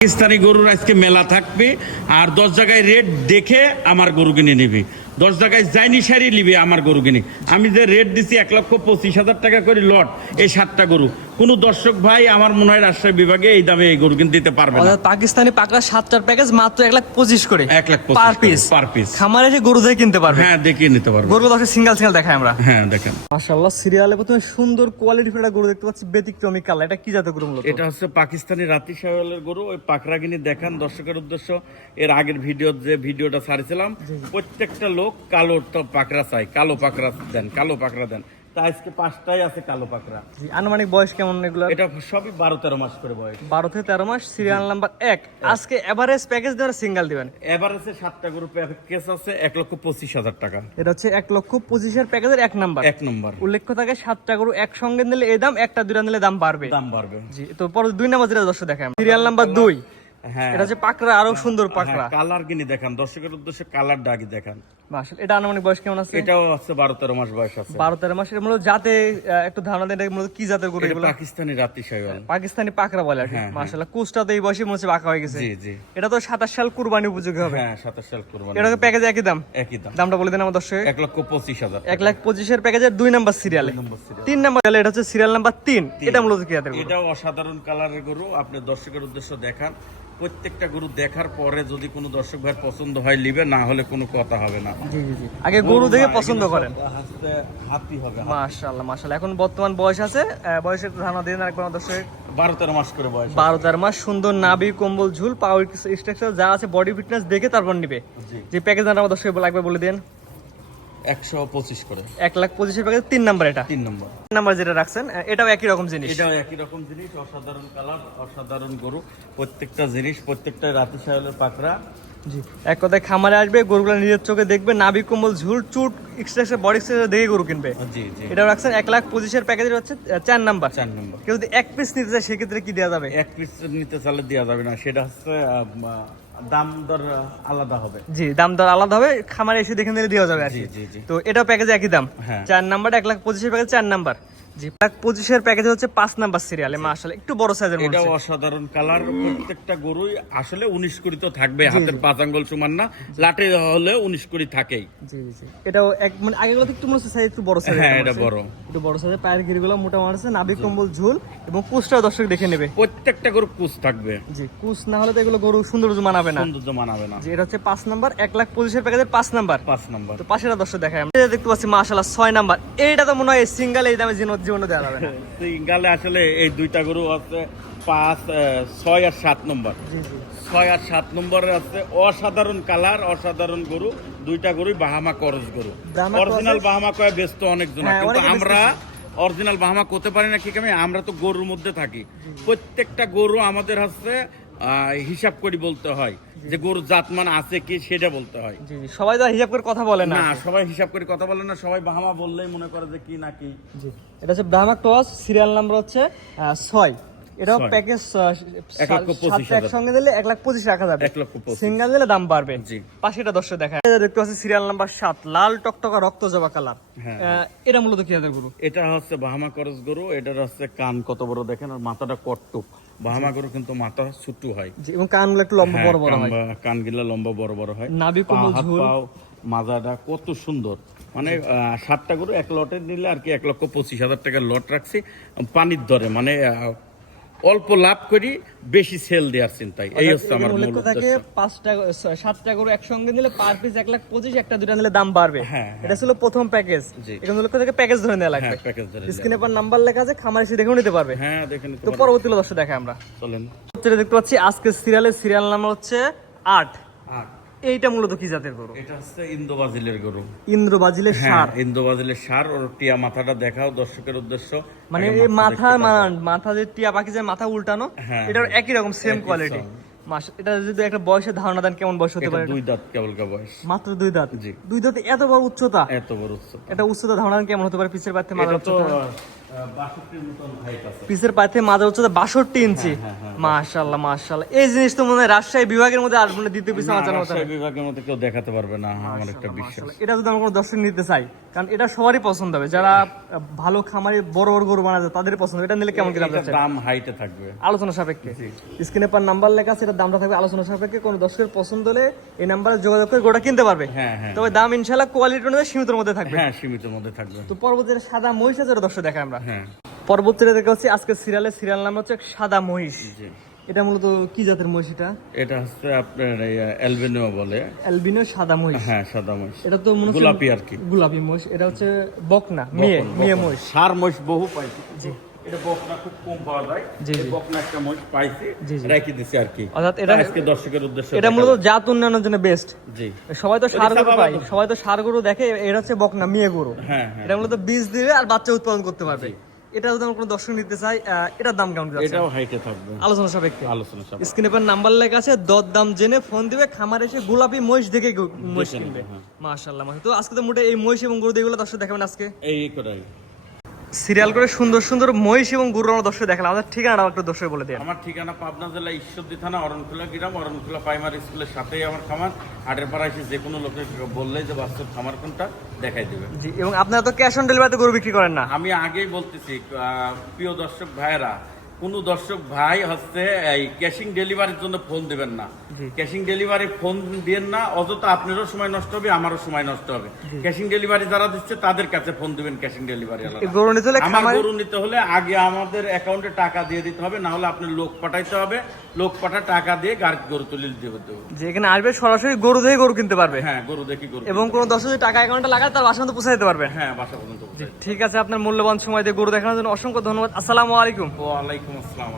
পাকিস্তানি গরুর আজকে মেলা থাকবে আর 10 জায়গায় রেট দেখে আমার গরু কিনে নিবি, 10 জায়গায় যাইনি সারি নিবি আমার গরু কিনে। আমি যে রেট দিছি 1,25,000 টাকা করে লট, এই 7টা গরু কোন দর্শক ভাই আমার মনে হয় রাজশাহী বিভাগে এই দামে এই গরু কিনতে দিতে পারবে না। পাকিস্তানি পাকড়া 7টার প্যাকেজ মাত্র 1,25,000 করে, 1,25,000 পার পিস। খামারে এসে গরু দেখে কিনতে পারবে। হ্যাঁ, দেখিয়ে নিতে পারবে। গরুগুলো সিঙ্গেল দেখাই আমরা। হ্যাঁ দেখেন, মাশাআল্লাহ সিরিয়ালে প্রথমে সুন্দর কোয়ালিটি একটা গরু দেখতে পাচ্ছি, ব্যতিক্রমী কালার। এটা কি জাতের গরু মূলত? এটা হচ্ছে পাকিস্তানি রাতি শাওয়ালের গরু। ওই পাকড়াগিনি দেখান দর্শকের উদ্দেশ্য। এর আগের ভিডিওটা ছাড়ছিলাম, প্রত্যেকটা লোক কালো পাকড়া চাই, কালো পাকড়া দেন, কালো পাকড়া দেন। তা আজকে 5টাই আছে কালো পাকড়া। আনুমানিক বয়স কেমন এগুলো? এটা সবই 12-13 মাস করে বয়স। 12 থেকে 13 মাস। Serial number 1। আজকে এভারেজ প্যাকেজ দেওয়ার সিঙ্গেল দিবেন। এভারেজে 7টা গরু প্যাকেজ আছে 1,25,000 টাকা। এটা হচ্ছে 1,25,000 প্যাকেজের 1 নাম্বার। 1 নম্বর উল্লেখ্য থাকে 7টা গরু একসঙ্গে নিলে এই দাম, একটা দুইটা নিলে দাম বাড়বে। জি। তো পরে 2 নাম্বার যেটা দর্শক দেখাই, সিরিয়াল নাম্বার 2। হ্যাঁ, এটা হচ্ছে পাকড়া, আরো সুন্দর পাকড়া। কালার গিনি দেখান দর্শকের উদ্দেশ্যে, কালার ডাকি দেখান। মাশাআল্লাহ, এটা আনুমানিক বয়স কেমন আছে? এটাও আছে 12-13 মাস বয়স আছে। 12-13 মাসের মূলত জাতে একটু ধারণা দেন, এটা মূলত কি জাতের গরু এগুলো? পাকিস্তানি রাতি শাওয়াল, পাকিস্তানি পাকড়া বলে আর কি। মাশাআল্লাহ, কুচটা তো এই বয়সে মনে হচ্ছে বাঁকা হয়ে গেছে। জি। এটা তো 27 সাল কুরবানি উপযোগী হবে। হ্যাঁ, 27 সাল কুরবানি। এটা প্যাকেজ একই দাম। দামটা বলে দেন আমার দর্শক। 1,25,000। 1,25,000 এর প্যাকেজের 2 নাম্বার সিরিয়ালে। 3 নাম্বার সিরিয়ালে এটা হচ্ছে সিরিয়াল নাম্বার 3। এটা মূলত কি জাতের গরু? এটাও অসাধারণ কালারের গরু। আপনি দর্শকের উদ্দেশ্য দেখান। প্রত্যেকটা গরু দেখার পরে যদি কোনো দর্শক ভাই পছন্দ হয় নিবে, না হলে কোনো কথা হবে না। জি। আগে গরু দেখে পছন্দ করেন। হাতি হবে। মাশাআল্লাহ। এখন বর্তমান বয়স আছে, বয়সের ধারণা দিন আরেকবার দর্শক। 12-13 মাস করে বয়স। 12-13 মাস। সুন্দর নাভি, কম্বল, ঝুল, পাওয়ার স্ট্রাকচার যা আছে, বডি ফিটনেস দেখে তারপর নিবে। যে প্যাকেজ আমার দর্শক লাগবে বলে দেন। 125 করে। 1,25,000 প্যাকেজ 3 নাম্বার। এটা 3 নম্বর যেটা রাখছেন, এটাও একই রকম জিনিস। এটাও একই রকম জিনিস, অসাধারণ কালার, অসাধারণ গরু। প্রত্যেকটা জিনিস, প্রত্যেকটা রাতি শাওয়ালের পাকড়া। জি, এক কথায় খামারে আসবে, গরুগুলো নিজের চোখে দেখবে, নাভি, কম্বল, ঝুল, চুট, স্ট্রাকচার, বডি স্ট্রাকচার দেখে গরু কিনবে। জি। এটাও রাখছেন 1,25,000 প্যাকেজের হচ্ছে 4 নাম্বার। 4 নম্বর। কেউ যদি 1 পিস নিতে চায় সেক্ষেত্রে কি দেওয়া যাবে? 1 পিস নিতে চাইলে দেওয়া যাবে না, সেটা হচ্ছে দাম দর আলাদা হবে। জি, দাম দর আলাদা হবে, খামারে এসে দেখে নিলে দেওয়া যাবে আর কি। জি। তো এটাও প্যাকেজে একই দাম। হ্যাঁ। 4 নাম্বার 1,25,000 প্যাকেজ 4 নাম্বার। জি, 1,25,000 প্যাকেজ হচ্ছে 5 নাম্বার সিরিয়ালে। মাশাআল্লাহ, একটু বড় সাইজের মধ্যে। এটাও অসাধারণ কালার। প্রত্যেকটা গরুই আসলে 19 কুড়ি তো থাকবে, হাতের 5 আঙ্গুল সমান না, লাটে হলে 19 কুড়ি থাকেই। জি। এটাও এক মানে আগেগুলো একটু মনে হচ্ছে সাইজ একটু বড় সাইজের। হ্যাঁ, এটা বড়, একটু বড় সাইজের। পায়ের গিরিগুলো মোটা মারছে, নাভি, কম্বল, ঝুল এবং কুচটাও দর্শক দেখে নেবে। প্রত্যেকটা গরু কুচ থাকবে। জি, কুচ না হলে তো এগুলো গরু সৌন্দর্য মানাবে না। জি, এটা হচ্ছে 5 নাম্বার, 1,25,000 প্যাকেজের 5 নাম্বার। তো পাশের দর্শক দেখায় আমরা দেখতে পাচ্ছি মাশাআল্লাহ 6 নাম্বার। এইটা তো মনে হয় সিঙ্গেল এই দামে জীবনে দেওয়া যাবে না। সিঙ্গেলে আসলে এই দুইটা গরু আছে 5, 6 আর 7 নম্বর। 6 আর 7 নম্বরে আছে অসাধারণ কালার, অসাধারণ গরু। দুইটা গরুই বাহামা করজ গরু। অরিজিনাল বাহামা কয় ব্যস্ত অনেকজন, কিন্তু আমরা অরিজিনাল বাহামা করতে পারি না। কি কারণে? আমরা তো গরুর মধ্যে থাকি। প্রত্যেকটা গরু আমাদের হচ্ছে হিসাব করে বলতে হয় যে গরুর জাতমান আছে কি, সেটা বলতে হয়। জি, সবাই তো হিসাব করে কথা বলে না। সবাই হিসাব করে কথা বলে না, সবাই বাহামা বললেই মনে করে যে কি না কি। জি, এটা হচ্ছে ব্রাহ্মা ক্রস, সিরিয়াল নাম্বার হচ্ছে 6। এটাও প্যাকেজ 1,25,000 একসঙ্গে দিলে 1,25,000 রাখা যাবে। সিঙ্গেল দিলে দাম বাড়বে। পাশে এটা দর্শক দেখায়, দেখতে পাচ্ছি সিরিয়াল নাম্বার 7, লাল টকটকা রক্ত জবা কালার। এটা মূলত কি জাতের গরু? এটা হচ্ছে বাহামা করজ গরু। এটার হচ্ছে কান কত বড় দেখেন, আর মাথাটা কটটুক। বাহামা গরু কিন্তু মাথা ছোট হয় এবং কানগুলো একটু লম্বা বড় বড় হয়। কানগুলো লম্বা বড় বড় হয়। নাভি, কম্বল, ঝুল, মাজাটা কত সুন্দর। মানে 7টা গরু এক লটে নিলে আর কি 1,25,000 টাকার লট রাখছি পানির দরে, মানে অল্প লাভ করি, বেশি সেল দেওয়ার চিন্তায়। এই হচ্ছে আমার মূল উদ্দেশ্য। 7টা গরু একসঙ্গে নিলে পার পিস 1,25,000, একটা দুটা নিলে দাম বাড়বে। এটা ছিল প্রথম প্যাকেজ। এখানে লক্ষ্য থেকে প্যাকেজ ধরে নেওয়া লাগবে। স্ক্রিনে পর নাম্বার লেখা আছে, খামার এসে দেখেও নিতে পারবে। হ্যাঁ, দেখে নিতে তো পারবে। পরবর্তী দর্শক দেখাই আমরা। চলেন, দেখতে পাচ্ছি আজকে সিরিয়াল নাম্বার হচ্ছে 8। এইটা মূলত কি জাতের গরু? এটা হচ্ছে ইন্দোবাজিলের গরু। ইন্দ্রবাজিলের ষাঁড়। ইন্দোবাজিলের ষাঁড়। ওর টিয়া মাথাটা দেখাও দর্শকের উদ্দেশ্য। মানে এই মাথা যে টিয়া পাখি যে মাথা উল্টানো, এটার একই রকম সেম কোয়ালিটি। এটা যদি একটা বয়সের ধারণা দেন কেমন বয়স হতে পারে? 2 দাঁত কেবল বয়স। মাত্র 2 দাঁত। জি। 2 দাঁতে এত বড় উচ্চতা। এটা উচ্চতা ধারণা কেমন হতে পারে? পিছের পাতে মাঝার উচ্চতা 62 মতন হাইট আছে। পিছের পাতে মাঝার উচ্চতা 62 ইঞ্চি। মাশাআল্লাহ। এই জিনিস তো মনে হয় রাজশাহী বিভাগের মধ্যে আর দ্বিতীয় পিছে আমার জানা মতো রাজশাহী বিভাগের মধ্যে কেউ দেখাতে পারবে না, আমার একটা বিশ্বাস। এটা যদি আমরা কোনো দর্শক নিতে চাই, কারণ এটা সবারই পছন্দ হবে, যারা ভালো খামারি বড় বড় গরু বানাতে তাদের পছন্দ। এটা নিলে কেমন কি দাম যাচ্ছে? দাম হাইটে থাকবে, আলোচনা সাপেক্ষে। স্ক্রিনে পার নাম্বার লেখা আছে, এটার দামটা থাকবে আলোচনা সাপেক্ষে। কোনো দর্শকের পছন্দ হলে এই নাম্বারে যোগাযোগ করে গরুটা কিনতে পারবে। হ্যাঁ হ্যাঁ, তবে দাম ইনশাআল্লাহ কোয়ালিটি অনুযায়ী সীমিতের মধ্যে থাকবে। হ্যাঁ সীমিতের মধ্যে থাকবে। তো পরবর্তীতে সাদা মহিষ আছে, ওটা দর্শক দেখাই আমরা। হ্যাঁ, পরবর্তীতে দেখা হচ্ছে আজকে সিরিয়াল নাম হচ্ছে সাদা মহিষ। জি। এটা মূলত কি জাতের মহিষ? এটা হচ্ছে আপনার অ্যালবিনো বলে, অ্যালবিনো সাদা মহিষ। হ্যাঁ সাদা মহিষ, এটা তো মনে হচ্ছে গোলাপি আর কি, গোলাপি মহিষ। এটা হচ্ছে বকনা মেয়ে মহিষ। সার মহিষ বহু পাইছি, জি। এটা বকনা খুব কম পাওয়া যায়, জি, জি। এই বকনা একটা মহিষ পাইছি, জি, জি। রেখে দিছি আর কি। অর্থাৎ এটা আজকে দর্শকের উদ্দেশ্যে এটা মূলত জাত উন্নয়নের জন্য বেস্ট। জি। সবাই তো সার গরু পায়, সবাই তো সার গরু দেখে, এটা হচ্ছে বকনা মেয়ে গরু। হ্যাঁ হ্যাঁ, এটা মূলত বীজ দিবে আর বাচ্চা উৎপাদন করতে পারবে। এটা যদি আমরা কোনো দর্শক নিতে চাই, এটার দাম কেমন যাচ্ছে? এটাও হাইটে থাকবে, আলোচনা সাপেক্ষে। আলোচনা সাপেক্ষে। স্ক্রিনে পর নাম্বার লেখা আছে, দর দাম জেনে ফোন দিবে, খামার এসে গোলাপি মহিষ দেখে মহিষ কিনবে। মাশাআল্লাহ। তো আজকে তো মোটে এই মহিষ এবং গরু এগুলো দর্শক দেখাবেন আজকে এই করাই সিরিয়াল করে সুন্দর সুন্দর মহিষ এবং গরু আমরা দর্শক দেখালাম। আমাদের ঠিকানাটা একটু দর্শক বলে দেন। আমার ঠিকানা পাবনা জেলা ঈশ্বরদী থানা অরণখোলা গ্রাম, অরণখোলা প্রাইমারি স্কুলের সাথেই আমার খামার। হাটের পাড়া এসে যে কোনো লোকের বললেই যে বাস্তব খামার কোনটা দেখাই দেবে। জি। এবং আপনারা তো ক্যাশ অন ডেলিভারিতে গরু বিক্রি করেন না? আমি আগেই বলতেছি প্রিয় দর্শক ভাইয়েরা, কোন দর্শক ভাই হচ্ছে এই ক্যাশিং ডেলিভারির জন্য ফোন দিবেন না। ক্যাশিং ডেলিভারি ফোন দিবেন না, অযথা আপনারও সময় নষ্ট হবে, আমারও সময় নষ্ট হবে। ক্যাশিং ডেলিভারি যারা দিচ্ছে তাদের কাছে ফোন দিবেন ক্যাশিং ডেলিভারি। গরু নিতে হলে আমার গরু নিতে হলে আগে আমাদের অ্যাকাউন্টে টাকা দিয়ে দিতে হবে, না হলে আপনি লোক পাঠাইতে হবে, লোক পাঠা টাকা দিয়ে গাড়ি গরু তুলে দিতে হবে। যে এখানে আসবে সরাসরি গরু দেখে গরু কিনতে পারবে। হ্যাঁ, গরু দেখি গরু, এবং কোনো দর্শক যদি টাকা অ্যাকাউন্টে লাগায় তার বাসা পর্যন্ত পৌঁছে দিতে পারবে। হ্যাঁ বাসা পর্যন্ত। ঠিক আছে, আপনার মূল্যবান সময় দিয়ে গরু দেখানোর জন্য অসংখ্য ধন্যবাদ। আসসালামু আলাইকুম। ওয়ালাইকুম আসসালাম।